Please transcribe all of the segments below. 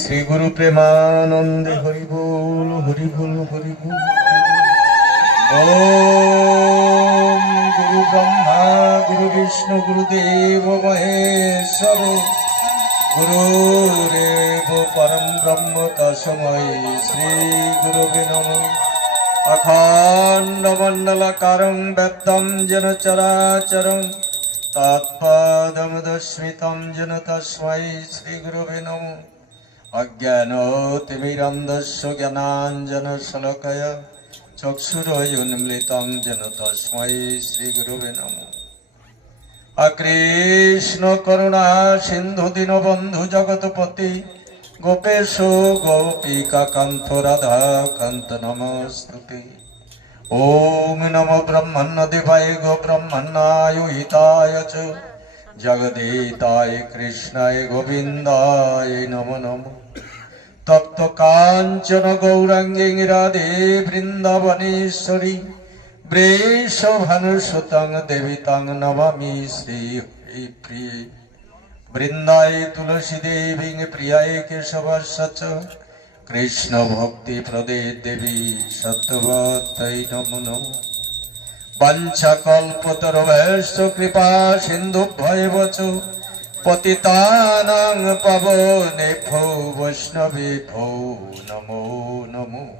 শ্রী গুরু প্রেমানন্দে হরি বল হরি বল হরি বল। ওম গুরু ব্রহ্মা গুরু বিষ্ণু গুরুদেব মহেশ্বর গুরুরেব পরম ব্রহ্ম তস্मै শ্রী গুরুবে নমঃ। অখণ্ড মণ্ডলাকারং ব্যক্তং যেন চরাচরং তৎপদমুদস্মৃतं যেন তস্मै শ্রী গুরুবে নমঃ। অজ্ঞানতিমিরন্ধস্য জ্ঞানাঞ্জনশলাকয়া চক্ষুরোন্মিলিतं যেন তস্मै শ্রী গুরুবে নমঃ। অকৃষ্ণ করুণা সিন্ধু দীনবন্ধু জগৎপতি গোপেশ গোপিকা কান্ত রাধা কান্ত নমস্তুতে। ওম নমো ব্রহ্মণ্যদেবায় গো ব্রহ্মণ্যায় হিতায় চ জগদীতায় কৃষ্ণায় গোবিন্দায় নমো নমঃ। তপ্ত কাঞ্চন গৌরাঙ্গী রাধে বৃন্দাবনেশ্বরী বৃষভানুসুতং দেবী তং নমামি শ্রী প্রিয়ে। বৃন্দায় তুলসী দেবী প্রিয়ায় কেশবস্য কৃষ্ণ ভক্তি প্রদে দেবী সত্যবতৈ নমো নমঃ। বাঞ্ছাকল্পতরুভ্যশ্চ কৃপা সিন্ধুভ্যেব চ পতিতানাং পাবনেভ্যো বৈষ্ণবেভ্যো নমো নমঃ।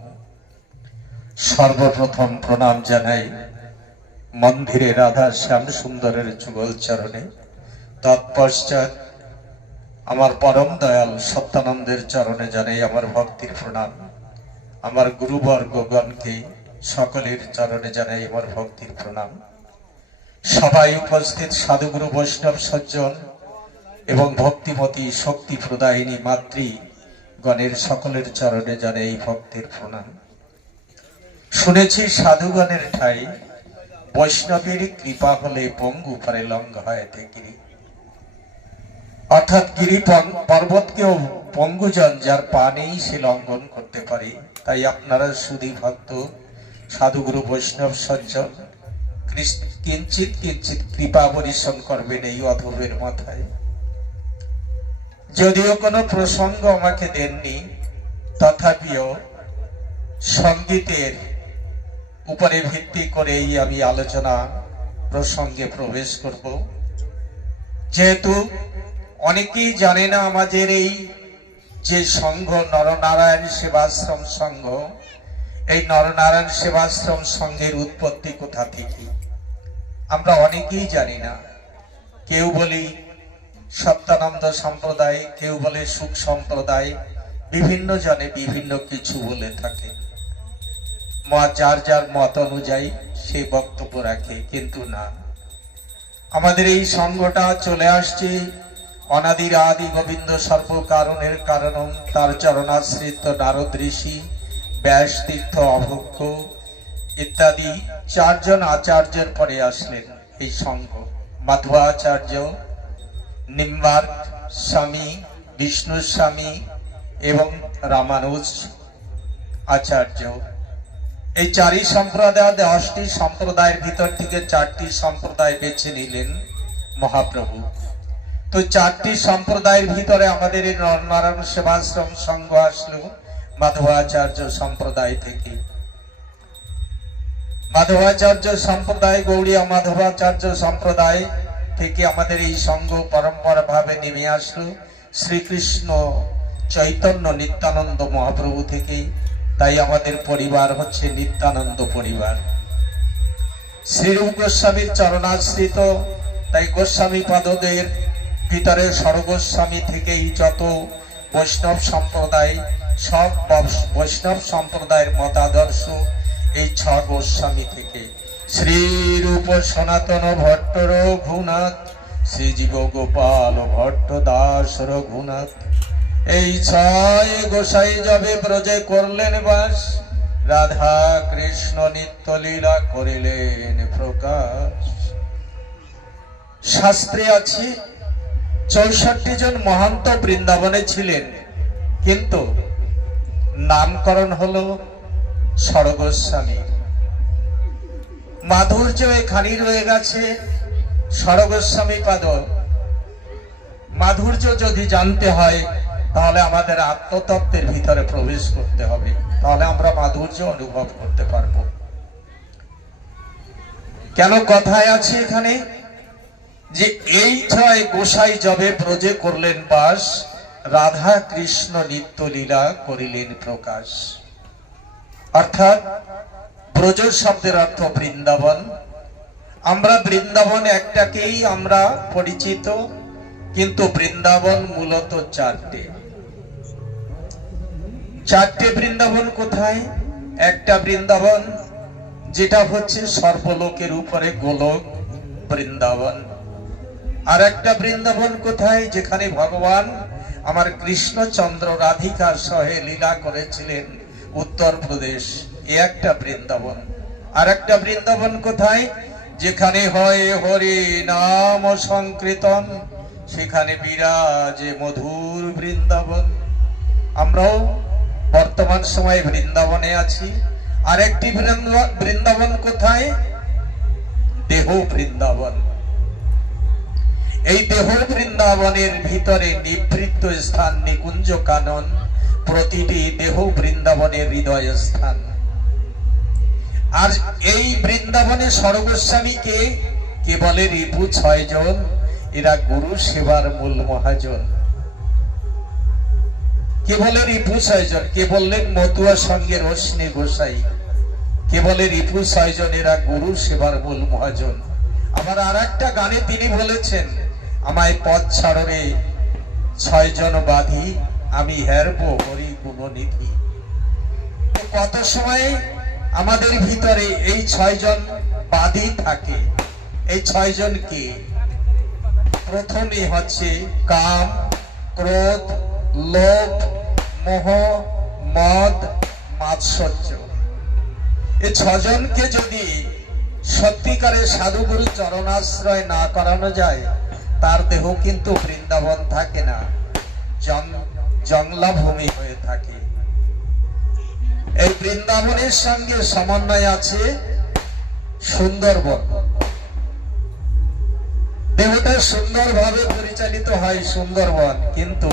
সর্বপ্রথম প্রণাম জানাই মন্দিরে রাধা শ্যাম সুন্দরের যুগল চরণে। তৎপশ্চাৎ আমার পরম দয়াল সত্যানন্দের চরণে জানাই আমার ভক্তির প্রণাম। আমার গুরুবর্গগণকে সকলের চরণে জানাই আমার ভক্তির প্রণাম। সবাই উপস্থিত সাধুগুরু বৈষ্ণব সজ্জন এবং ভক্তিমতী শক্তি প্রদায়িনী মাতৃ গণের সকলের চরণে জানাই ভক্তির প্রণাম। শুনেছি সাধুগণের ঠাই বৈষ্ণবের কৃপা হলে পঙ্গু পারে লঙ্ঘ হয় গিরি, অর্থাৎ গিরি পর্বতকেও পঙ্গুজন যার পা নেই সে লঙ্ঘন করতে পারে। তাই আপনারা সুধী ভক্ত সাধুগুরু বৈষ্ণব সজ্জন কিঞ্চিত কিঞ্চিত কৃপা পরিশ্রম করবেন এই অধবের মাথায়। যদিও কোনো প্রসঙ্গ আমাকে দেননি, তথাপিও সঙ্গীতের উপরে ভিত্তি করেই আমি আলোচনা প্রসঙ্গে প্রবেশ করব। যেহেতু অনেকেই জানে না আমাদের এই যে সংঘ নরনারায়ণ সেবাশ্রম সংঘ, এই নরনারায়ণ সেবাশ্রম সংঘের উৎপত্তি কোথা থেকে আমরা অনেকেই জানি না। কেউ বলি সত্যানন্দ সম্প্রদায়, কেউ বলে সুখ সম্প্রদায়, বিভিন্ন জনে বিভিন্ন কিছু বলে থাকে। যার যার মত অনুযায়ী সে বক্তব্য রাখে, কিন্তু না, আমাদের এই সংঘটা চলে আসছে অনাদির আদি গোবিন্দ সর্বকারণের কারণম তার চরণাশ্রিত নারদ ঋষি, ব্যাস তীর্থ, অভক্ষ ইত্যাদি চারজন আচার্যের পরে আসলেন এই সংঘ। মাধবাচার্য, নিম্বার্ক স্বামী, বিষ্ণু স্বামী এবং রামানুজ আচার্য। এই চারি সম্প্রদায় 10টি সম্প্রদায়ের ভিতর থেকে 4টি সম্প্রদায় বেছে নিলেন মহাপ্রভু। তো 4টি সম্প্রদায়ের ভিতরে আমাদের এই নরনারায়ণ সেবাশ্রম সংঘ আসলো মাধবাচার্য সম্প্রদায় থেকে। মাধবাচার্য সম্প্রদায়, গৌড়ীয় মাধবাচার্য সম্প্রদায় থেকে আমাদের এই সংঘ পরম্পরা ভাবে নেমে আসলো শ্রীকৃষ্ণ চৈতন্য নিত্যানন্দ মহাপ্রভু থেকে। তাই আমাদের পরিবার হচ্ছে নিত্যানন্দ পরিবার। শ্রীরূপ গোস্বামীর চরণাশ্রিত, তাই গোস্বামী পাদদের ভিতরে সর্বগোস্বামী থেকেই যত বৈষ্ণব সম্প্রদায়, সব বৈষ্ণব সম্প্রদায়ের মতাদর্শ এই 6 গোস্বামী থেকে। শ্রীরূপ সনাতন ভট্ট রঘুনাথ, শ্রীজীব গোপাল ভট্ট দাস রঘুনাথ, এই 6 গোসাই যবে ব্রজে করলেন বাস, রাধা কৃষ্ণ নিত্য লীলা করিলেন প্রকাশ। শাস্ত্রে আছে 64 জন মহান্ত বৃন্দাবনে ছিলেন, কিন্তু নামকরণ হলো ষড়গোস্বামী। মাধুর্য এখানেই রয়ে গেছে ষড়গোস্বামী পাদ। মাধুর্য যদি জানতে হয় তাহলে আমাদের আত্মতত্ত্বের ভিতরে প্রবেশ করতে হবে, তাহলে আমরা মাধুর্য অনুভব করতে পারবো। কেন কথায় আছে এখানে যে এই ছয় গোসাই যবে ব্রজে করলেন বাস, রাধা কৃষ্ণ নিত্য লীলা করিলেন প্রকাশ। অর্থাৎ ব্রজ শব্দের অর্থ বৃন্দাবন। আমরা বৃন্দাবন একটাকেই আমরা পরিচিত, কিন্তু বৃন্দাবন মূলত চারটে। চারটে বৃন্দাবন কোথায়? একটা বৃন্দাবন যেটা হচ্ছে সর্বলোকের উপরে গোলক বৃন্দাবন। আর একটা বৃন্দাবন কোথায়? যেখানে ভগবান আমার কৃষ্ণচন্দ্র রাধিকার সহে লীলা করেছিলেন, উত্তরপ্রদেশ, এ একটা বৃন্দাবন। আর একটা বৃন্দাবন কোথায়? যেখানে হয় হরি নাম সংকীর্তন, সেখানে বিরাজে মধুর বৃন্দাবন। আমরাও বর্তমান সময়ে বৃন্দাবনে আছি। আর একটি বৃন্দাবন কোথায়? দেহ বৃন্দাবন। এই দেহ বৃন্দাবনের ভিতরে নিবৃত্ত স্থান নিকুঞ্জ কানন, প্রতিটি দেহ বৃন্দাবনের হৃদয় স্থান। আর এই বৃন্দাবনে সর্বস্বামীকে কে বলে? রিপু 6 জন। এরা গুরু সেবার মূল মহাজন। কে বলে রিপু 6 জন? কে বললেন? মতুয়া সঙ্গে রশ্মি গোসাই। কে বলে রিপু 6 জন? এরা গুরু সেবার মূল মহাজন। আবার আর একটা গানে তিনি বলেছেন, আমায় পথ ছাড়ো রে 6 জন বাঁধি, আমি হেরবো হরি গুণনিধি। কত সময় আমাদের ভিতরে এই 6 জন বাদী থাকে। এই 6 জন কি? প্রথমে হচ্ছে কাম, ক্রোধ, লোভ, মোহ, মদ, মাৎসর্য। এই 6 জনকে যদি সত্যিকারের সাধুগুরু চরণাশ্রয় না করানো যায়, তার দেহ কিন্তু বৃন্দাবন থাকে না, জংলা ভূমি হয়ে থাকে। এই বৃন্দাবনের সঙ্গে সমন্বয় আছে সুন্দরবন। দেহটা সুন্দরভাবে পরিচালিত হয় সুন্দরবন, কিন্তু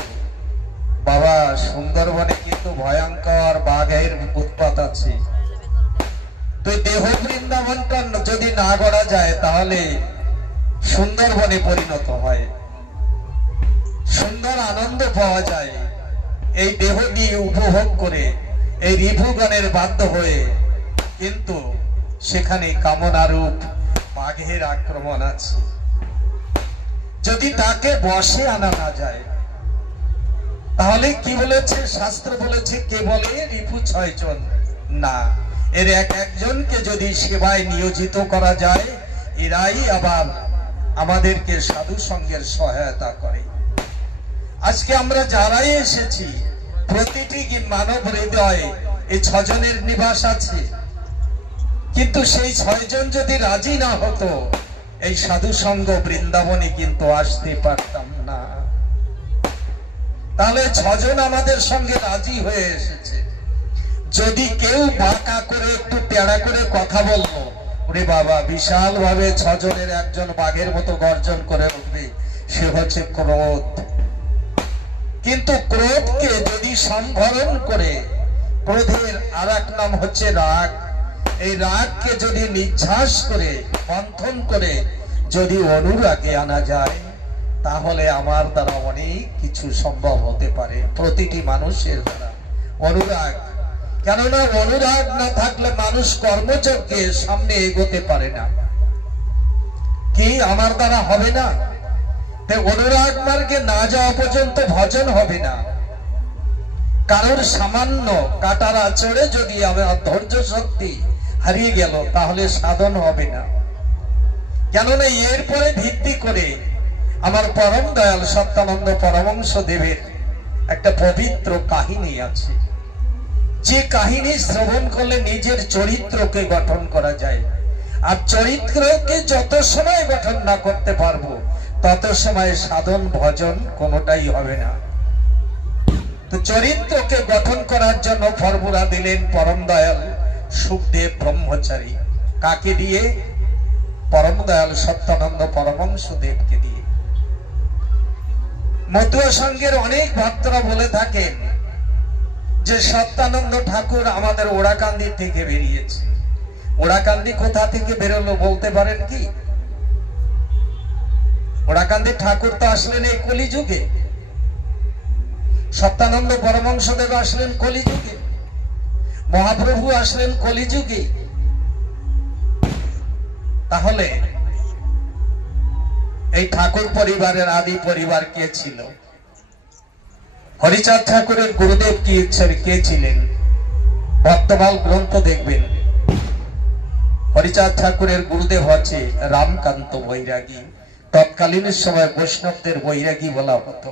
বাবা সুন্দরবনে কিন্তু ভয়ঙ্কর বাঘের উৎপাত আছে। তো দেহ বৃন্দাবনটা যদি না গড়া যায়, তাহলে সুন্দরবনে পরিণত হয়। সুন্দর আনন্দ পাওয়া যায় এই দেহ দিয়ে উপভোগ করে, এই রিপুগণের বাধ্য হয়ে, কিন্তু সেখানে কামনারূপ বাঘের আক্রমণ আছে। যদি তাকে বশে আনা না যায়, তাহলে কি বলেছে শাস্ত্র? বলেছে কে বলে? রিপু 6 জন না, এর একজনকে যদি সেবায় নিয়োজিত করা যায়, এরাই আবার আমাদেরকে সাধু সঙ্গের সহায়তা করে। আজকে আমরা যারাই এসেছি, প্রতিটি মানব হৃদয়ে এই 6 জনের নিবাস আছে। কিন্তু সেই 6 জন যদি রাজি না হতো, এই সাধু সঙ্গ বৃন্দাবনে কিন্তু আসতে পারতাম না। তাহলে 6 জন আমাদের সঙ্গে রাজি হয়ে এসেছে। যদি কেউ বাঁকা করে একটু তেড়া করে কথা বললো, ওরে বাবা, বিশাল ভাবে 6 জনের একজন বাঘের মতো গর্জন করে উঠবে, সে হচ্ছে ক্রোধ। কিন্তু ক্রোধকে যদি সম্বরণ করে, ক্রোধের আর এক নাম হচ্ছে রাগ, এই রাগকে যদি নিঃশ্বাস করে মন্থন করে যদি অনুরাগে আনা যায়, তাহলে আমার দ্বারা অনেক কিছু সম্ভব হতে পারে, প্রতিটি মানুষের দ্বারা। অনুরাগ, কেননা অনুরাগ না থাকলে মানুষ কর্মযজ্ঞে সামনে এগোতে পারে না। কি আমার দ্বারা হবে না? অনুরাগ মার্গে না যাওয়া পর্যন্ত ভজন হবে না। কারোর সামান্য কাটার আচরে যদি আমার ধৈর্য শক্তি হারিয়ে গেল, তাহলে সাধন হবে না। কেননা এরপরে ভিত্তি করে আমার পরম দয়াল সত্যানন্দ পরমহংস দেবের একটা পবিত্র কাহিনী আছে, যে কাহিনী শ্রবণ করলে নিজের চরিত্রকে গঠন করা যায়। আর চরিত্রকে যত সময় গঠন না করতে পারবো, তত সময় সাধন ভজন কোনোটাই হবে না। তো চরিত্রকে গঠন করার জন্য ফর্মুলা দিলেন পরম দয়াল সুখদেব ব্রহ্মচারী। কাকে দিয়ে? পরম দয়াল সত্যানন্দ পরমহংস দেবকে দিয়ে। মতুয়া সংঘের অনেক ভক্তরা বলে থাকেন যে সত্যানন্দ ঠাকুর আমাদের ওড়াকান্দি থেকে বেরিয়েছে। ওড়াকান্দি কোথা থেকে বেরোলো বলতে পারেন কি? ওড়াকান্দি ঠাকুর তো আসলেন এই কলিযুগে, সত্যানন্দ পরমহংসদেব আসলেন কলিযুগে, মহাপ্রভু আসলেন কলিযুগে। তাহলে এই ঠাকুর পরিবারের আদি পরিবার কে ছিল? হরিচাঁদ ঠাকুরের গুরুদেব কে ছিলেন? ভক্তমাল গ্রন্থ দেখবেন, হরিচাঁদ ঠাকুরের গুরুদেব হচ্ছে রামকান্ত বৈরাগী। তৎকালীন সময় বৈষ্ণবদের বৈরাগী বলা হতো।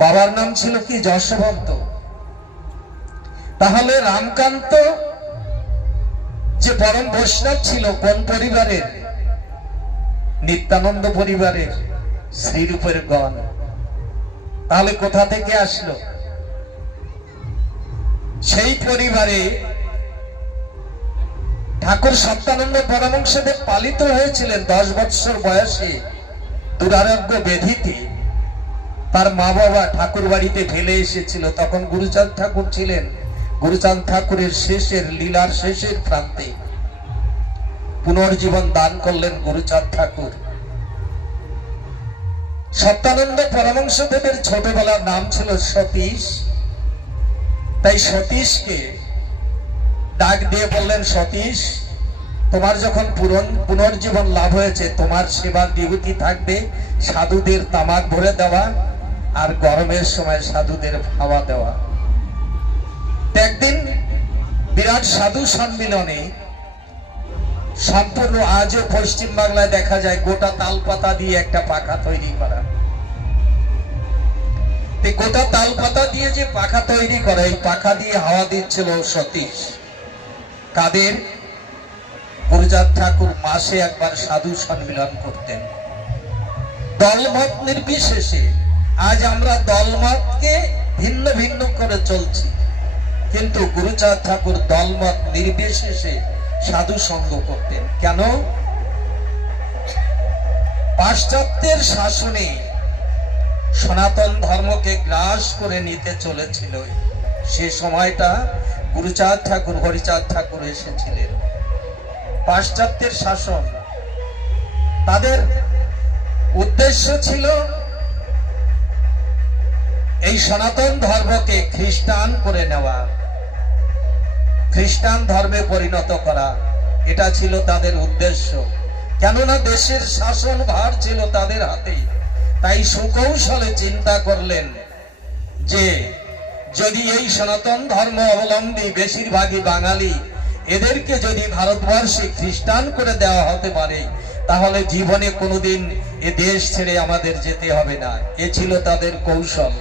বাবার নাম ছিল কি? যশবন্ত। তাহলে রামকান্ত যে পরম বৈষ্ণব ছিল কোন পরিবারের? নিত্যানন্দ পরিবারের, শ্রীরূপের গণ। তাহলে কোথা থেকে আসলো? সেই পরিবারে ঠাকুর সত্যানন্দ পরমহংসদেব পালিত হয়েছিলেন। 10 বৎসর বয়সে দুরারোগ্য ব্যাধিতে তার মা বাবা ঠাকুর বাড়িতে ফেলে এসেছিল। তখন গুরুচাঁদ ঠাকুর ছিলেন। গুরুচাঁদ ঠাকুরের শেষের লীলার শেষের প্রান্তে পুনর্জীবন দান করলেন গুরুচাঁদ ঠাকুর। সত্যানন্দ পরমহংসদেবের ছোটবেলার নাম ছিল সতীশ। তাই সতীশকে ডাক দিয়ে বললেন, সতীশ, তোমার যখন পুনর্জীবন লাভ হয়েছে, তোমার সেবা ডিউটি থাকবে সাধুদের তামাক ভরে দেওয়া আর গরমের সময় সাধুদের খাওয়া দেওয়া। একদিন বিরাট সাধু সম্মিলনে, সম্পূর্ণ আজও পশ্চিম বাংলায় দেখা যায় গোটা তাল পাতা দিয়ে একটা পাখা তৈরি করা। গোটা তাল পাতা দিয়ে যে পাখা তৈরি করা, এই পাখা দিয়ে হাওয়া দিচ্ছিল সতীশ। কাদের? গুরুচাঁদ ঠাকুর মাসে একবার সাধু সম্মিলন করতেন, দলমত নির্বিশেষে। আজ আমরা দলমতকে ভিন্ন ভিন্ন করে চলছি, কিন্তু গুরুচাঁদ ঠাকুর দলমত নির্বিশেষে সাধু সঙ্গ করতেন। কেন? পাশ্চাত্যের শাসনে সনাতন ধর্মকে গ্রাস করে নিতে চলেছিল। সে সময়টা গুরুচাঁদ ঠাকুর, হরিচাঁদ ঠাকুর এসেছিলেন। পাশ্চাত্যের শাসন, তাদের উদ্দেশ্য ছিল এই সনাতন ধর্মকে খ্রিস্টান করে নেওয়া, খ্রিস্টান ধর্মে পরিণত করা। এটা ছিল তাদের উদ্দেশ্য। কেননা দেশের শাসন ভার ছিল তাদের হাতে। তাই সুকৌশলে চিন্তা করলেন যে যদি এই সনাতন ধর্ম অবলম্বী বেশিরভাগই বাঙালি, এদেরকে যদি ভারতবর্ষে খ্রিস্টান করে দেওয়া হতে পারে, তাহলে জীবনে কোনোদিন এ দেশ ছেড়ে আমাদের যেতে হবে না। এ ছিল তাদের কৌশল।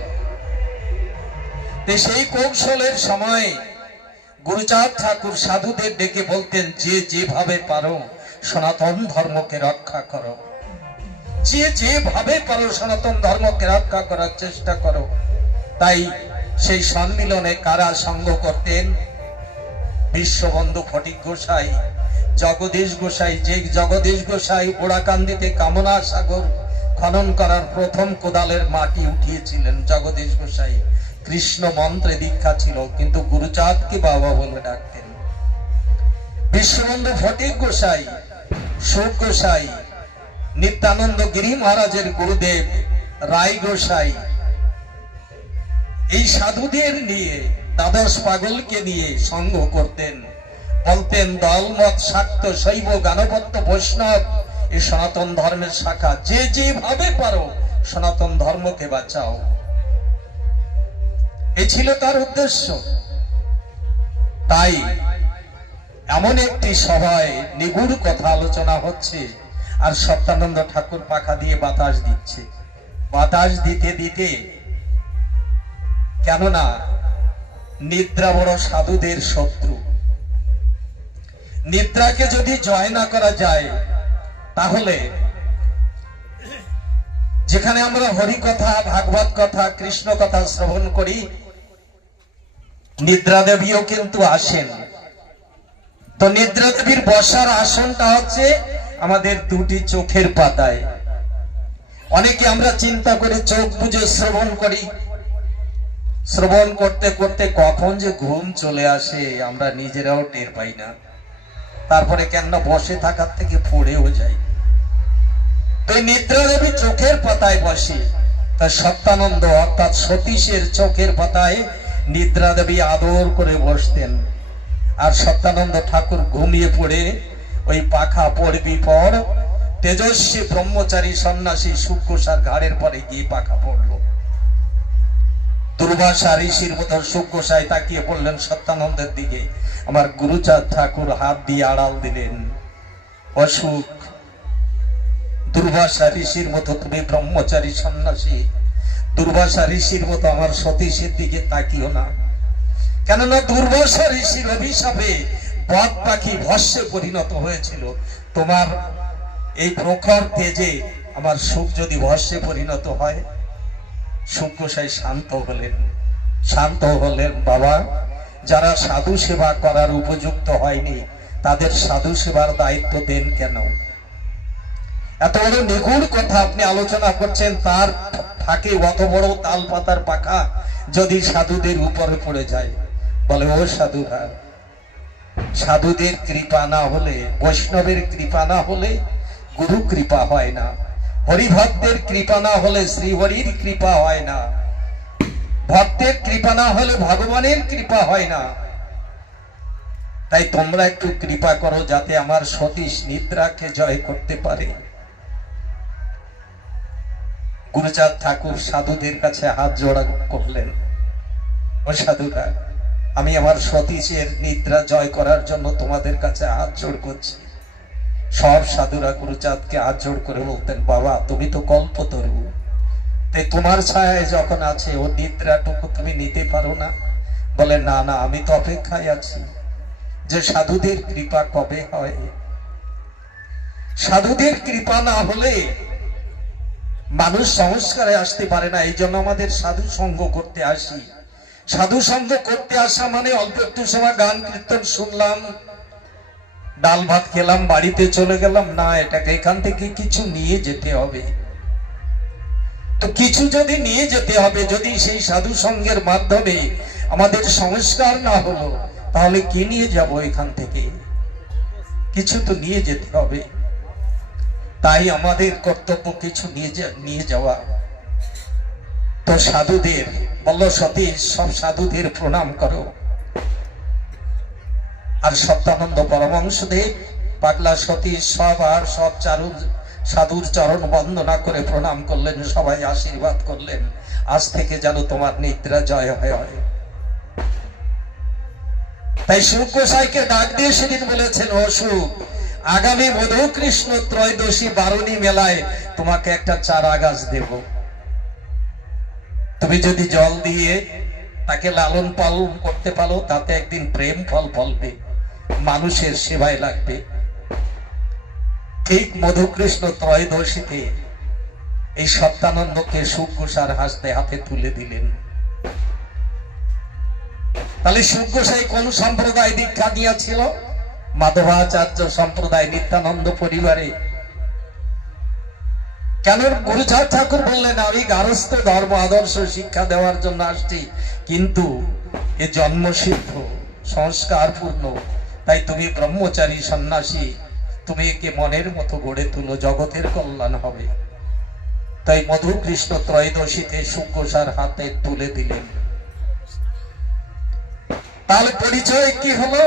সেই কৌশলের সময় গুরুচাঁদ ঠাকুর সাধুদের ডেকে বলতেন, যে যেভাবে পারো সনাতন ধর্মকে রক্ষা করো, যে যেভাবে পারো সনাতন ধর্মকে রক্ষা করার চেষ্টা করো। তাই সেই সম্মিলনে কারা সঙ্গ করতেন? বিশ্ববন্ধু ফটিক গোসাই, জগদীশ গোসাই। যে জগদীশ গোসাই ওড়াকান্দিতে কামনা সাগর খনন করার প্রথম কোদালের মাটি উঠিয়েছিলেন, জগদীশ গোসাই। কৃষ্ণ মন্ত্রে দীক্ষা ছিল, কিন্তু গুরুচাঁদকে বাবা বলে ডাকতেন। বিশ্ববন্ধু ফটিক গোসাই, সুখ গোসাই, নিত্যানন্দ গিরি মহারাজের গুরুদেব রায় গোসাই, এই সাধুদের নিয়ে, দ্বাদশ পাগলকে নিয়ে সঙ্গ করতেন। বলতেন, দলমত, শাক্ত, শৈব, গানপত্য, বৈষ্ণব, এই সনাতন ধর্মের শাখা, যে যেভাবে পারো সনাতন ধর্মকে বাঁচাও। এ ছিল তার উদ্দেশ্য। তাই এমন একটি সভায় নিগুড় কথা আলোচনা হচ্ছে, আর সত্যানন্দ ঠাকুর পাখা দিয়ে বাতাস দিচ্ছে। বাতাস দিতে দিতে, কেননা নিদ্রা বড় সাধুদের শত্রু, নিদ্রাকে যদি জয় না করা যায়, তাহলে যেখানে আমরা হরি কথা, ভাগবত কথা, কৃষ্ণ কথা শ্রবণ করি, নিদ্রা দেবীও কিন্তু আসেন। তো নিদ্রা দেবীর বসার আসনটা হচ্ছে আমাদের দুটি চোখের পাতায়। অনেকে আমরা চিন্তা করি, চোখ বুজে শ্রবণ করি, শ্রবণ করতে করতে কখন যে ঘুম চলে আসে আমরা নিজেরাও টের পাই না। তারপরে কেন বসে থাকার থেকে পড়েও যাই। তো নিদ্রা দেবী চোখের পাতায় বসে, তা সত্যানন্দ অর্থাৎ সতীশের চোখের পাতায় নিদ্রা দেবী আদর করে বসতেন। আর সত্যানন্দ ঠাকুর ঘুমিয়ে পড়ে ওই পাখা পড়বি পর তেজস্বী ব্রহ্মচারী সন্ন্যাসী সুজ্ঞসার ঘাড়ের পরে গিয়ে পাখা পড়লো। দুর্বাসা ঋষির মতো সুজ্ঞসায় তাকিয়ে পড়লেন সত্যানন্দের দিকে। আমার গুরুচাঁদ ঠাকুর হাত দিয়ে আড়াল দিলেন, অসুখ দুর্বাসা ঋষির মতো তুমি ব্রহ্মচারী সন্ন্যাসী, দুর্বাসা ঋষির মতো আমার সতীশের দিকে তাকিও না। কেননা দুর্বাসা ঋষির অভিশাপে বদ পাখি ভস্যে পরিণত হয়েছিল। তোমার এই প্রখর তেজে আমার সুখ যদি ভস্যে পরিণত হয়। সুজ্ঞসাই শান্ত হলেন, বাবা, যারা সাধু সেবা করার উপযুক্ত হয়নি তাদের সাধু সেবার দায়িত্ব দেন কেন? এত বড় নিগুড় কথা আপনি আলোচনা করছেন, তার ফাঁকে অত বড় তাল পাতার পাখা যদি সাধুদের উপরে পড়ে যায়। বলে, ও সাধুরা, সাধুদের কৃপা না হলে, বৈষ্ণবের কৃপা না হলে গুরু কৃপা হয় না, হরিভক্তের কৃপা না হলে শ্রীহরির কৃপা হয় না, ভক্তের কৃপা না হলে ভগবানের কৃপা হয় না। তাই তোমরা একটু কৃপা করো যাতে আমার সতীশ নিদ্রাকে জয় করতে পারে। গুরুচাঁদ ঠাকুর সাধুদের কাছে হাত জোড়া করলেন, ও সাধুরা, আমি আমার সতীশের নিদ্রা জয় করার জন্য তোমাদের কাছে হাত জোড় করছি। সব সাধুরা গুরুচাঁদকে হাত জোড় করে বলতেন, বাবা, তুমি তো কল্পতরু, তাই তোমার ছায়ায় যখন আছে ও নিদ্রাটুকু তুমি নিতে পারো না? বলে, না না, আমি তো অপেক্ষায় আছি যে সাধুদের কৃপা কবে হয়। সাধুদের কৃপা না হলে মানুষ সংস্কারে আসতে পারে না। এই জন্য আমাদের সাধু সঙ্গ করতে আসি। সাধু সঙ্গ করতে আসা মানে অল্প একটু সময় গান কীর্তন শুনলাম, ডাল ভাত খেলাম, বাড়িতে চলে গেলাম না। এটাকে এখান থেকে কিছু নিয়ে যেতে হবে। তো কিছু যদি নিয়ে যেতে হবে, যদি সেই সাধু সঙ্গের মাধ্যমে আমাদের সংস্কার না হলো, তাহলে কি নিয়ে যাব এখান থেকে? কিছু তো নিয়ে যেতে হবে। তাই আমাদের কর্তব্য কিছু নিয়ে যাওয়া। তো সাধুদের বলল, সতীশ, সব সাধুদের প্রণাম করো। আর সত্যানন্দ পরমহংসদেব, পাগলা সতীশ সব আর সব সাধুর চরণ বন্দনা করে প্রণাম করলেন, সবাই আশীর্বাদ করলেন, আজ থেকে যেন তোমার নিদ্রা জয় হয়। তাই সুজ্ঞসাইকে ডাক দিয়ে সেদিন বলেছেন, ও সুখ, আগামী মধুকৃষ্ণ ত্রয়োদশী বারুণী মেলায় তোমাকে একটা চারা গাছ দেব। তুমি যদি জল দিয়ে তাকে লালন পালন করতে পারো, তাতে একদিন প্রেম ফল ফলবে, মানুষের সেবায় লাগবে। ঠিক মধুকৃষ্ণ ত্রয়োদশীতে এই সত্যানন্দকে সুজ্ঞসার হাসতে হাতে তুলে দিলেন। তাহলে সুজ্ঞসাই কোন সম্প্রদায় দীক্ষা নিয়েছিল? মাধবাচার্য সম্প্রদায়, নিত্যানন্দ পরিবারে। কেন? গুরুচাঁদ ঠাকুর বললেন, আমি গারস্থ ধর্ম আদর্শ শিক্ষা দেওয়ার জন্য আসছি, কিন্তু এ জন্মসিদ্ধ সংস্কার পূর্ণ। তাই তুমি ব্রহ্মচারী সন্ন্যাসী, তুমি একে মনের মতো গড়ে তুলো, জগতের কল্যাণ হবে। তাই মধুকৃষ্ণ ত্রয়োদশীতে সুজ্ঞসার হাতে তুলে দিলেন। তাহলে পরিচয় কি হলো?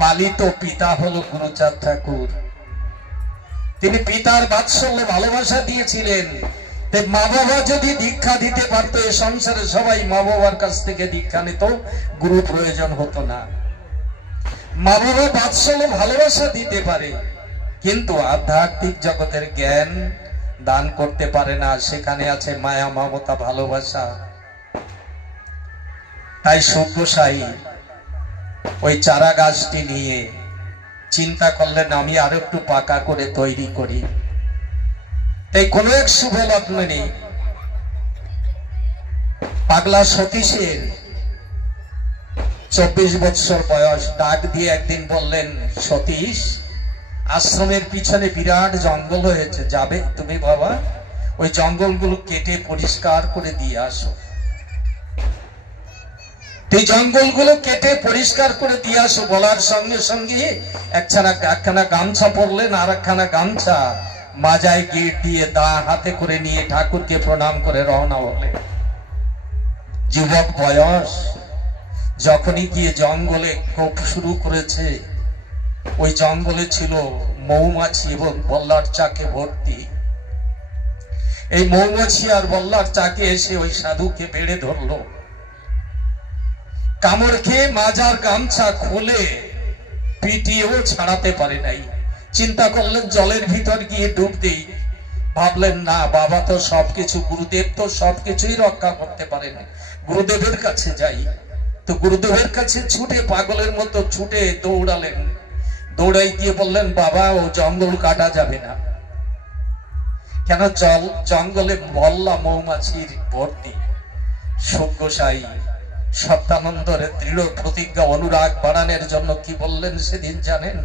পালিত পিতা হলো গুরুচাঁদ ঠাকুর। তিনি পিতার বাৎসল্য ভালোবাসা দিয়েছিলেন। মা বাবা যদি দীক্ষা দিতে পারতো, এ সংসারে সবাই মা বাবার কাছ থেকে দীক্ষা নিত, গুরু প্রয়োজন হতো না। মা বাবা বাৎসল্য ভালোবাসা দিতে পারে, কিন্তু আধ্যাত্মিক জগতের জ্ঞান দান করতে পারে না। সেখানে আছে মায়া, মমতা, ভালোবাসা। তাই সুজ্ঞসাই ওই চারা গাছটি নিয়ে চিন্তা করলেন, আমি আরো একটু পাকা করে তৈরি করি। তাই কোন এক শুভ লগ্নে পাগলা সতীশের 24 বৎসর বয়স, ডাক দিয়ে একদিন বললেন, সতীশ, আশ্রমের পিছনে বিরাট জঙ্গল হয়েছে, যাবে তুমি বাবা ওই জঙ্গলগুলো কেটে পরিষ্কার করে দিয়ে আসো। এই জঙ্গলগুলো কেটে পরিষ্কার করে দিয়ে আসো বলার সঙ্গে সঙ্গে একখানা গামছা পরলেন, আর একখানা গামছা মাজায় গিট দিয়ে দা হাতে করে নিয়ে ঠাকুরকে প্রণাম করে রওনা হলেন। যুবক বয়স, যখনই গিয়ে জঙ্গলে কোপ শুরু করেছে, ওই জঙ্গলে ছিল মৌমাছি এবং বল্লার চাকে ভর্তি। এই মৌমাছি আর বল্লার চাকে এসে ওই সাধুকে বেড়ে ধরলো। কামড় খেয়ে মাজার গামছা খুলে পিটিয়েও ছাড়াতে পারে নাই। চিন্তা করলেন জলের ভিতর গিয়ে ডুব দেই। ভাবলেন না, বাবা তো সবকিছু, গুরুদেব তো সবকিছুই রক্ষা করতে পারেন, গুরুদেবের কাছে যাই। তো গুরুদেবের কাছে ছুটে পাগলের মতো ছুটে দৌড়ালেন। দৌড়াই দিয়ে বললেন, বাবা ও জঙ্গল কাটা যাবে না। কেন? জঙ্গলে বল্লা মৌমাছির ভর্তি। সব্যসাই সত্যানন্দের দৃঢ় প্রতিজ্ঞা, অনুরাগ বাড়ানোর জন্য কি বললেন সেদিন জানেন?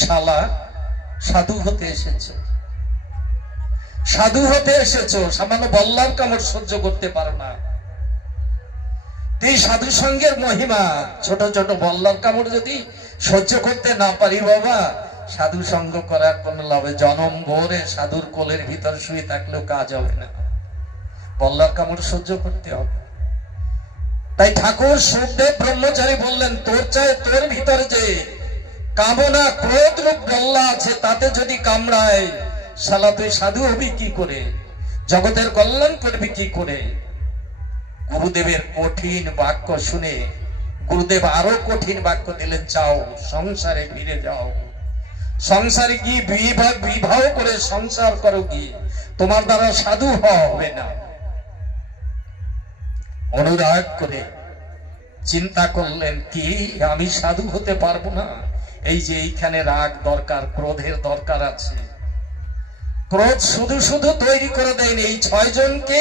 শালা, সাধু হতে এসেছো, সাধু হতে এসেছো, সামান্য বল্লার কামড় সহ্য করতে পারো না। এই সাধু সঙ্গের মহিমা, ছোট ছোট বল্লার কামড় যদি সহ্য করতে না পারি বাবা, সাধু সঙ্গ করার কোন লাভে? জনম ভোরে সাধুর কোলের ভিতর শুয়ে থাকলেও কাজ হবে না, বল্লার কামড় সহ্য করতে হবে। তাই ঠাকুর সুখদেব ব্রহ্মচারী বললেন, তোর ভিতরে যে কামনা ক্রোধ রূপ বল্লা আছে, তাতে যদি কামড়ায়, শালা তুই সাধু হবি কি করে, জগতের কল্যাণ করবি কি করে? গুরুদেবের কঠিন বাক্য শুনে গুরুদেব আরো কঠিন বাক্য দিলেন, যাও সংসারে ফিরে যাও, সংসারে গিয়ে বিবাহ করে সংসার করো, গিয়ে তোমার দ্বারা সাধু হওয়া হবে না। অনুরাগ করে চিন্তা করলেন, কি আমি সাধু হতে পারবো না? এই যে এইখানে রাগ দরকার, ক্রোধের দরকার আছে। ক্রোধ শুধু শুধু তৈরি করে দেয়নি, এই 6 জনকে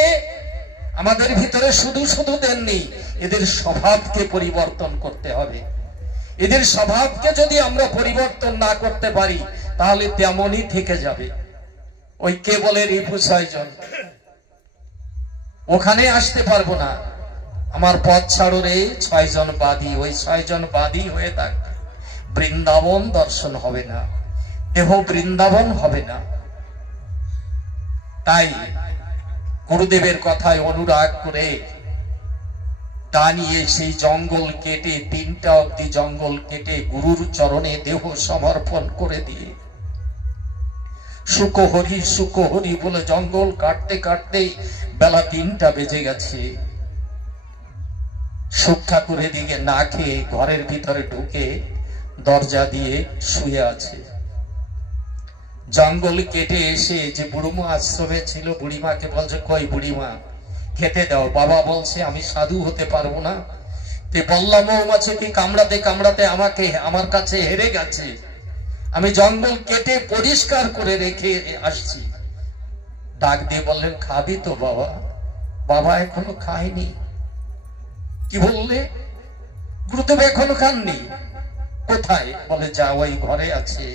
আমাদের ভিতরে শুধু শুধু দেননি, এদের স্বভাবকে পরিবর্তন করতে হবে। এদের স্বভাবকে যদি আমরা পরিবর্তন না করতে পারি, তাহলে তেমনই থেকে যাবে। ওই কেবলের রিপু 6 জন, ওখানে আসতে পারবো না। আমার পথ ছাড়ো রে 6 জন বাদী, ওই 6 জন বাদী হয়ে থাকবে, বৃন্দাবন দর্শন হবে না, দেহ বৃন্দাবন হবে না। তাই গুরুদেবের কথায় অনুরাগ করে দাঁড়িয়ে সেই জঙ্গল কেটে, 3টা অব্দি জঙ্গল কেটে গুরুর চরণে দেহ সমর্পণ করে দিয়ে সুকহরি সুকহরি বলে জঙ্গল কাটতে কাটতে বেলা 3টা বেজে গেছে। সুখ ঠাকুরের দিকে না খেয়ে ঘরের ভিতরে ঢুকে দরজা দিয়ে শুয়ে আছে। জঙ্গল কেটে এসে যে বুড়িমা আশ্রমে ছিল, বুড়িমাকে বলছে, কই বুড়িমা খেতে দাও। বাবা বলছে, আমি সাধু হতে পারবো না, বল্লা মৌমাছি কি কামড়াতে কামড়াতে আমার কাছে হেরে গেছে, আমি জঙ্গল কেটে পরিষ্কার করে রেখে আসছি। ডাক দিয়ে বললেন, খাবি তো বাবা? বাবা এখনো খায়নি। কি বললে? গুরুদেব এখনো খাননি? কোথায়? বলে, যা ওই ঘরে আছে,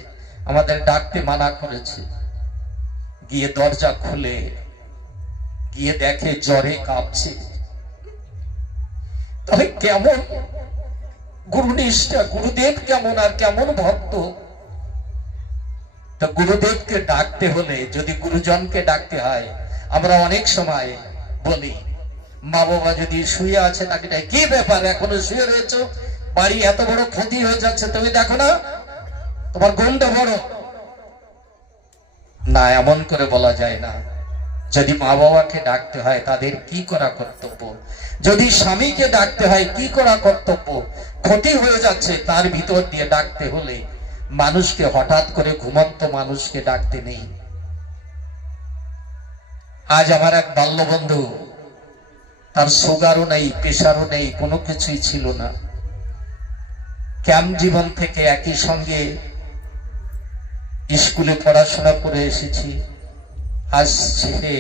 আমাদের ডাকতে মানা করেছে। গিয়ে দরজা খুলে গিয়ে দেখে জ্বরে কাঁপছে। তবে কেমন গুরুনিষ্ঠা, গুরুদেব কেমন আর কেমন ভক্ত। তো গুরুদেবকে ডাকতে হলে, যদি গুরুজনকে ডাকতে হয়, আমরা অনেক সময় বলি, মা বাবা যদি শুয়ে আছে তাকে, কি ব্যাপার এখনো শুয়ে রয়েছো, বাড়ি এত বড় ক্ষতি হয়ে যাচ্ছে, তুমি দেখো না, তোমার গুণটা বড় না। এমন করে বলা যায় না। যদি মা বাবাকে ডাকতে হয়, তাদের কি করা কর্তব্য, যদি স্বামীকে ডাকতে হয় কি করা কর্তব্য, ক্ষতি হয়ে যাচ্ছে, তার ভিতর দিয়ে ডাকতে হলে মানুষকে, হঠাৎ করে ঘুমন্ত মানুষকে ডাকতে নেই। আজ আমার এক বাল্যবন্ধু, তার সুগারও নেই, প্রেশারও নেই, কোনো কিছুই ছিল না। ক্যাম্প জীবন থেকে একই সঙ্গে স্কুলে পড়াশোনা করে এসেছি। আজ সে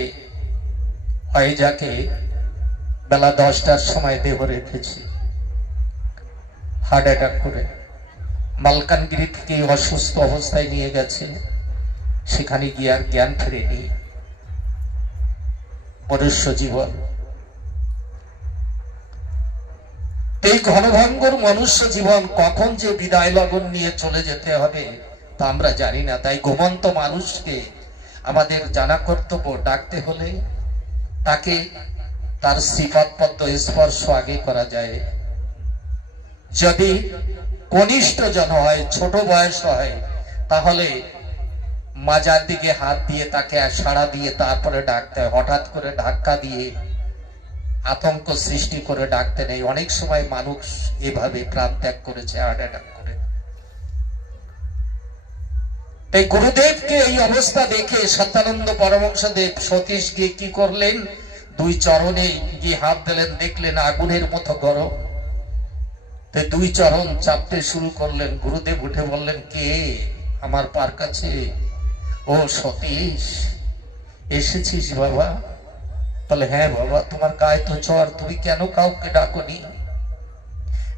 হয়জাকে বেলা 10টার সময় দেহ রেখেছি হার্ট অ্যাটাক করে। মালকানগিরি থেকে অসুস্থ অবস্থায় নিয়ে গেছে, সেখানে গিয়ে আর জ্ঞান ফেরেনি। মনুষ্য জীবন, এই ঘনভঙ্গুর মনুষ্য জীবন কখন যে বিদায় লগন নিয়ে চলে যেতে হবে তা আমরা জানি না। তাই ঘুমন্ত মানুষকে আমাদের জানা কর্তব্য, ডাকতে হলে তাকে তার শ্রীপাদ পদ্ম স্পর্শ আগে করা যায়। যদি কনিষ্ঠ জন হয়, ছোট বয়স হয়, তাহলে মাজার দিকে হাত দিয়ে তাকে সাড়া দিয়ে তারপরে ডাকতে হয়। হঠাৎ করে ধাক্কা দিয়ে আতঙ্ক সৃষ্টি করে ডাকতে নেই। অনেক সময় মানুষ এভাবে প্রাণ ত্যাগ করেছে হার্ট অ্যাটাক করে। তাই গুরুদেবকে এই অবস্থা দেখে সত্যানন্দ পরমহংসদেব সতীশ গিয়ে কি করলেন, দুই চরণে গিয়ে হাত দিলেন, দেখলেন আগুনের মতো গরম। তাই দুই চরণ চাপতে শুরু করলেন। গুরুদেব উঠে বললেন, কে আমার পার কাছে? ও সতীশ, এসেছিস বাবা? বলে, হ্যাঁ বাবা, তোমার গায়ে তো জ্বর, তুমি কেন কাউকে ডাকনি?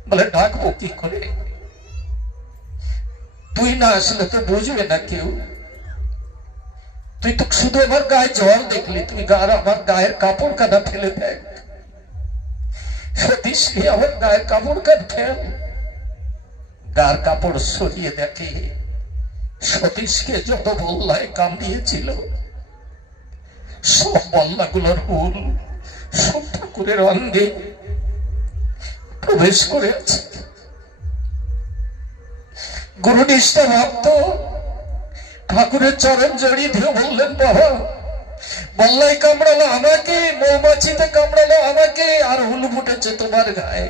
বলে, ডাকবো কি করে, তুই না আসলে তো বুঝবে না কেউ। তুই তো শুধু আমার গায়ে জ্বর দেখলি, তুই আমার গায়ের কাপড় কাটা ফেলে দেখ। সতীশকে আমার গায়ের কাপড় কাট ফেল। গার কাপড় সরিয়ে দেখে সতীশকে যত বল্লায় কামড়িয়েছিল সব বল্লাগুলোর হুল সব ঠাকুরের অঙ্গে প্রবেশ করে আছে। গুরুনিষ্ঠা ভক্ত ঠাকুরের চরণ জড়িয়ে দিয়ে বললেন, বাবা, বল্লাই কামড়ালো আমাকে, মৌমাছিতে কামড়ালো আমাকে, আর হুল ফুটেছে তোমার গায়ে।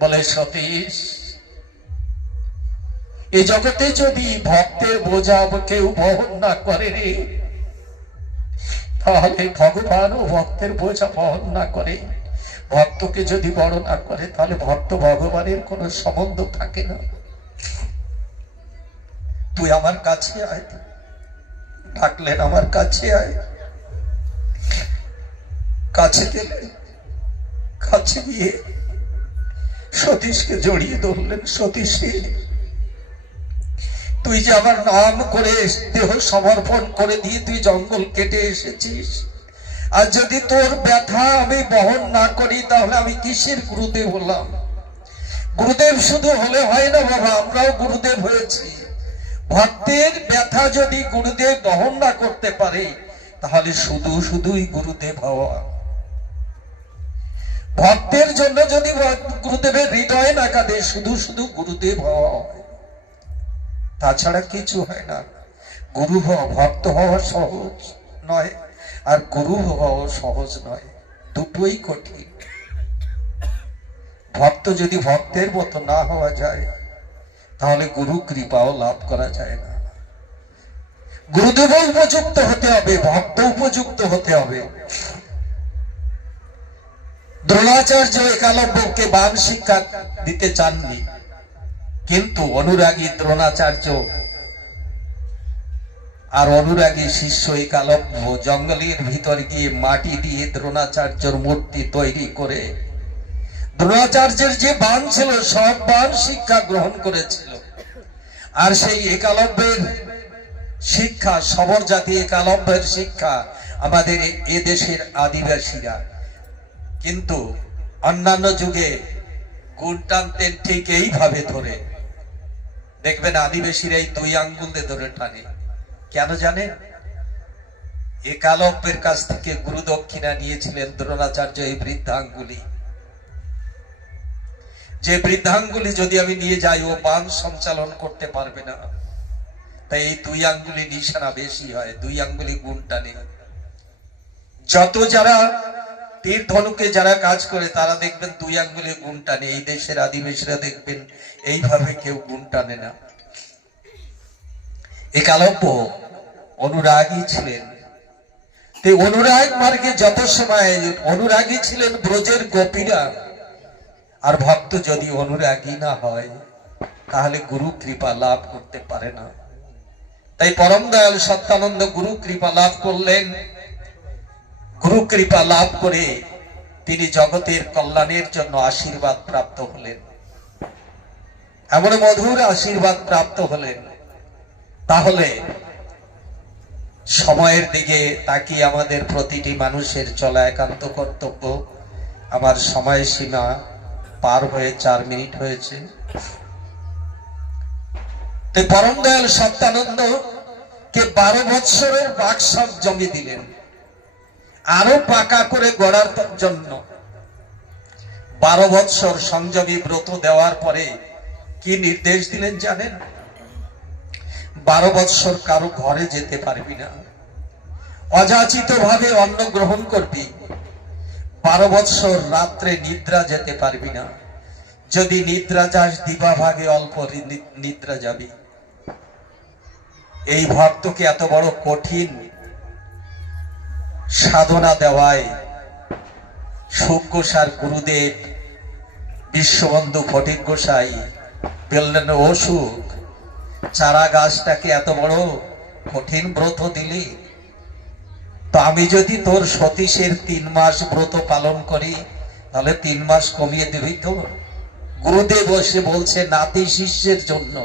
বলে, সতীশ, এই জগতে যদি ভক্তের বোঝা কেউ বহন না করে রে, তাহলে ভগবানও ভক্তের বোঝা বহন না করে, ভক্তকে যদি বড় না করে, তাহলে ভক্ত ভগবানের কোনো সম্বন্ধ থাকে না। তুই আমার কাছে আয়। ডাকলেন, আমার কাছে আয়। কাছে গেলেন, কাছে গিয়ে সতীশকে জড়িয়ে ধরলেন। সতীশ, তুই যে আমার নাম করে দেহ সমর্পণ করে দিয়ে তুই জঙ্গল কেটে এসেছিস, আর যদি তোর ব্যথা আমি বহন না করি, তাহলে আমি কিসের গুরুদেব হলাম? গুরুদেব শুধু হলে হয় না বাবা, আমরাও গুরুদেব হয়েছি। ভক্তের ব্যথা যদি গুরুদেব বহন না করতে পারে, তাহলে শুধু শুধুই গুরুদেব হওয়া। ভক্তের জন্য যদি গুরুদেবের হৃদয় না কাঁদে, শুধু শুধু গুরুদেব হওয়া হয়, তাছাড়া কিছু হয় না। গুরু হওয়া, ভক্ত হওয়া সহজ নয়, আর গুরু হওয়া সহজ নয়, দুটোই কঠিন। ভক্ত যদি ভক্তের মতো না হওয়া যায়, তাহলে গুরু কৃপাও লাভ করা যায় না। গুরুদেব উপযুক্ত হতে হবে, ভক্ত উপযুক্ত হতে হবে। দ্রোণাচার্য একালব্যকে বাণ শিক্ষা দিতে চাননি, কিন্তু অনুরাগী দ্রোণাচার্য আর অনুরাগী শিষ্য একালব্য জঙ্গলের ভিতর গিয়ে মাটি দিয়ে দ্রোণাচার্যর মূর্তি তৈরি করে দ্রোণাচার্যের যে বাণ ছিল সব বাণ শিক্ষা গ্রহণ করেছিল। আর সেই একালব্যের শিক্ষা, সবর জাতি একালব্যের শিক্ষা আমাদের এ দেশের আদিবাসীরা। কিন্তু অন্যান্য যুগে গুণ টানতেন ঠিক এইভাবে ধরে, দেখবেন আদিবাসীরা এই দুই আঙ্গুল দিয়ে ধরে টানে। কেন জানেন? একালব্যের কাছ থেকে গুরু দক্ষিণা নিয়েছিলেন দ্রোণাচার্য এই বৃদ্ধাঙ্গুলি। যে বৃদ্ধাঙ্গুলি যদি আমি নিয়ে যাই, ও বাণ সঞ্চালন করতে পারবে না। তাই এই দুই আঙ্গুলি নিশানা বেশি হয়, দুই আঙ্গুলি গুণ টানে। যত যারা তীর ধনুকে যারা কাজ করে, তারা দেখবেন দুই আঙ্গুলে গুণ টানে। এই দেশের আদিবাসীরা দেখবেন এইভাবে কেউ গুণ টানে না। একালব্য অনুরাগী ছিলেন। অনুরাগ মার্গে যত সময় অনুরাগী ছিলেন ব্রজের গোপীরা। আর ভক্ত যদি অনুরাগী না হয়, তাহলে গুরু কৃপা লাভ করতে পারে না। তাই পরম দয়াল সত্যানন্দ গুরু কৃপা লাভ করলেন। গুরু কৃপা লাভ করে তিনি জগতের কল্যাণের জন্য আশীর্বাদ প্রাপ্ত হলেন। এমন মধুর আশীর্বাদ প্রাপ্ত হলেন, তাহলে সময়ের দিকে তাকিয়ে আমাদের প্রতিটি মানুষের চলা একান্ত কর্তব্য। আমার সময়সীমা পার হয়ে 4 মিনিট হয়েছে। পরম দয়াল সত্যানন্দ কে 12 বৎসরের বাকশাল জমি দিলেন আরো পাকা করে গড়ার জন্য। 12 বৎসর সংযমী ব্রত দেওয়ার পরে কি নির্দেশ দিলেন জানেন? 12 বৎসর কারো ঘরে যেতে পারবি না, অযাচিত ভাবে অন্ন গ্রহণ করবি। 12 বৎসর রাত্রে নিদ্রা যেতে পারবি না, যদি নিদ্রা যাস দিবা ভাগে অল্প নিদ্রা যাবি। এই ভক্তকে এত বড় কঠিন সাধনা দেওয়ায় সুখ গোসার গুরুদেব বিশ্ববন্ধু ফটিক গোসাই বললেন, ও সুখ, চারা গাছটাকে এত বড় কঠিন ব্রত দিলি, তো আমি যদি তোর সতীশের 3 মাস ব্রত পালন করি তাহলে 3 মাস কমিয়ে দিবি তো? গুরুদেব বসে বলছে নাতি শিষ্যের জন্য।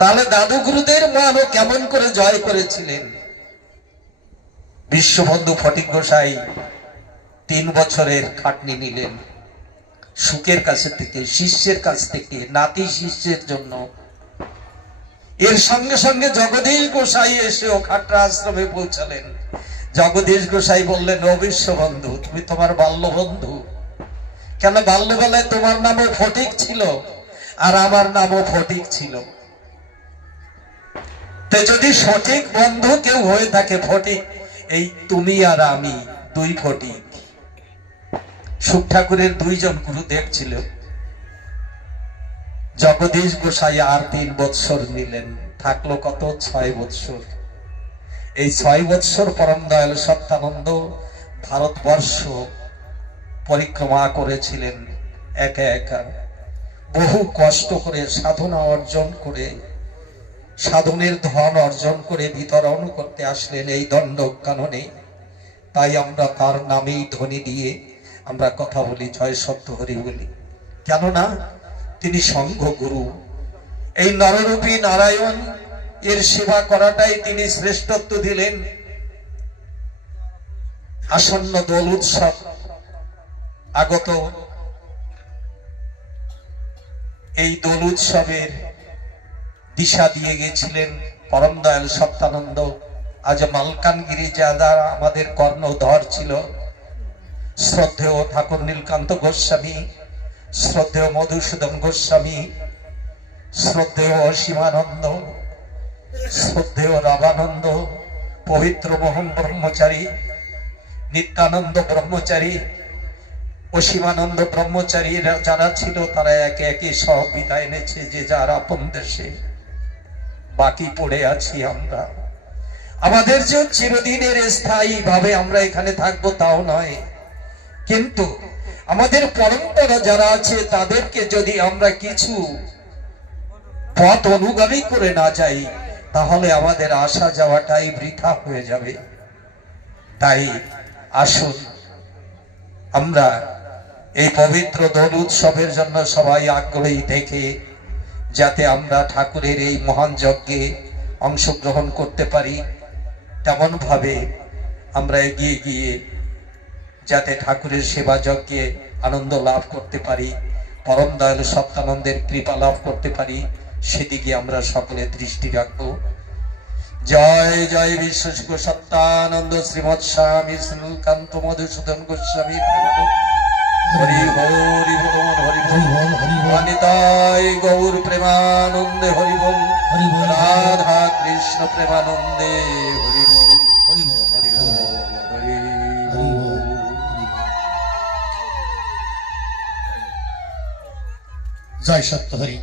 তাহলে দাদু গুরুদের মনও কেমন করে জয় করেছিলেন? বিশ্ববন্ধু ফটিক গোসাই 3 বছরের খাটনি নিলেন সুখের কাছে থেকে, শিষ্যের কাছ থেকে, নাতি শিষ্যের জন্য। এর সঙ্গে সঙ্গে জগদীশ গোসাই এসে খাটরা আশ্রমে পৌঁছালেন। জগদীশ গোসাই বললেন, ও বিশ্ববন্ধু, তুমি তোমার বাল্য বন্ধু, কেন বাল্যবেলায় তোমার নামও ফটিক ছিল আর আমার নামও ফটিক ছিল। তো যদি সঠিক বন্ধু কেউ হয়ে থাকে ফটিক, এই তুমি আর আমি 2 ফটিক। সুখ ঠাকুরের 2 জন গুরুদেব ছিল। জগদীশ গোসাই আর 3 বৎসর নিলেন, থাকলো কত? 6 বৎসর। এই 6 বৎসর পরম দয়াল সত্যানন্দ ভারতবর্ষ পরিক্রমা করেছিলেন একা একা, বহু কষ্ট করে, সাধনা অর্জন করে, সাধনের ধন অর্জন করে বিতরণ করতে আসলেন এই দণ্ডক কাননে। তাই আমরা তার নামেই ধ্বনি দিয়ে আমরা কথা বলি, জয় সত্য হরি বলি। কেননা তিনি সংঘ গুরু। এই নররূপী নারায়ণ এর সেবা করাটাই তিনি শ্রেষ্ঠত্ব দিলেন। আসন্ন দোল উৎসব আগত, এই দোল উৎসবের দিশা দিয়ে গেছিলেন পরম দয়াল সত্যানন্দ। আজ মালকানগিরি যারা আমাদের কর্ণধর ছিল, শ্রদ্ধেয় ঠাকুর নীলকান্ত গোস্বামী, শ্রদ্ধেয় মধুসূদন গোস্বামী, শ্রদ্ধেয় অসীমানন্দ, শ্রদ্ধেয় রাবানন্দ, পবিত্র মোহন ব্রহ্মচারী, নিত্যানন্দ ব্রহ্মচারী, অসীমানন্দ ব্রহ্মচারী যারা ছিল, তারা একে একে সব বিদায় এনেছে যে যার আপন দেশে। বাকি পড়ে আছি আমরা। আমাদের যে চিরদিনের স্থায়ী ভাবে আমরা এখানে থাকবো তাও নয়, কিন্তু আমাদের পরম্পরা যারা আছে তাদেরকে যদি আমরা কিছু পথ অনুগামী করে না যাই, তাহলে আমাদের আসা যাওয়াটাই বৃথা হয়ে যাবে। তাই আসুন আমরা এই পবিত্র দোল উৎসবের জন্য সবাই আগ্রহী থেকে, যাতে আমরা ঠাকুরের এই মহান যজ্ঞে অংশগ্রহণ করতে পারি, তেমন ভাবে আমরা এগিয়ে গিয়ে যাতে ঠাকুরের সেবা যজ্ঞে আনন্দ লাভ করতে পারি, পরম দয়াল সত্যানন্দের কৃপা লাভ করতে পারি, সেদিকে আমরা সকলে দৃষ্টি রাখবো। জয় জয় বিশ্ব সত্যানন্দ শ্রীমৎ স্বামী নীলকান্ত মধুসূদন গোস্বামী হরি হরি বল, হরি বল, অনিতাই গৌর প্রেমানন্দে হরি বল, রাধা কৃষ্ণ প্রেমানন্দে হরি বল, হরি বল, হরি বল। জয় সত্য হরি।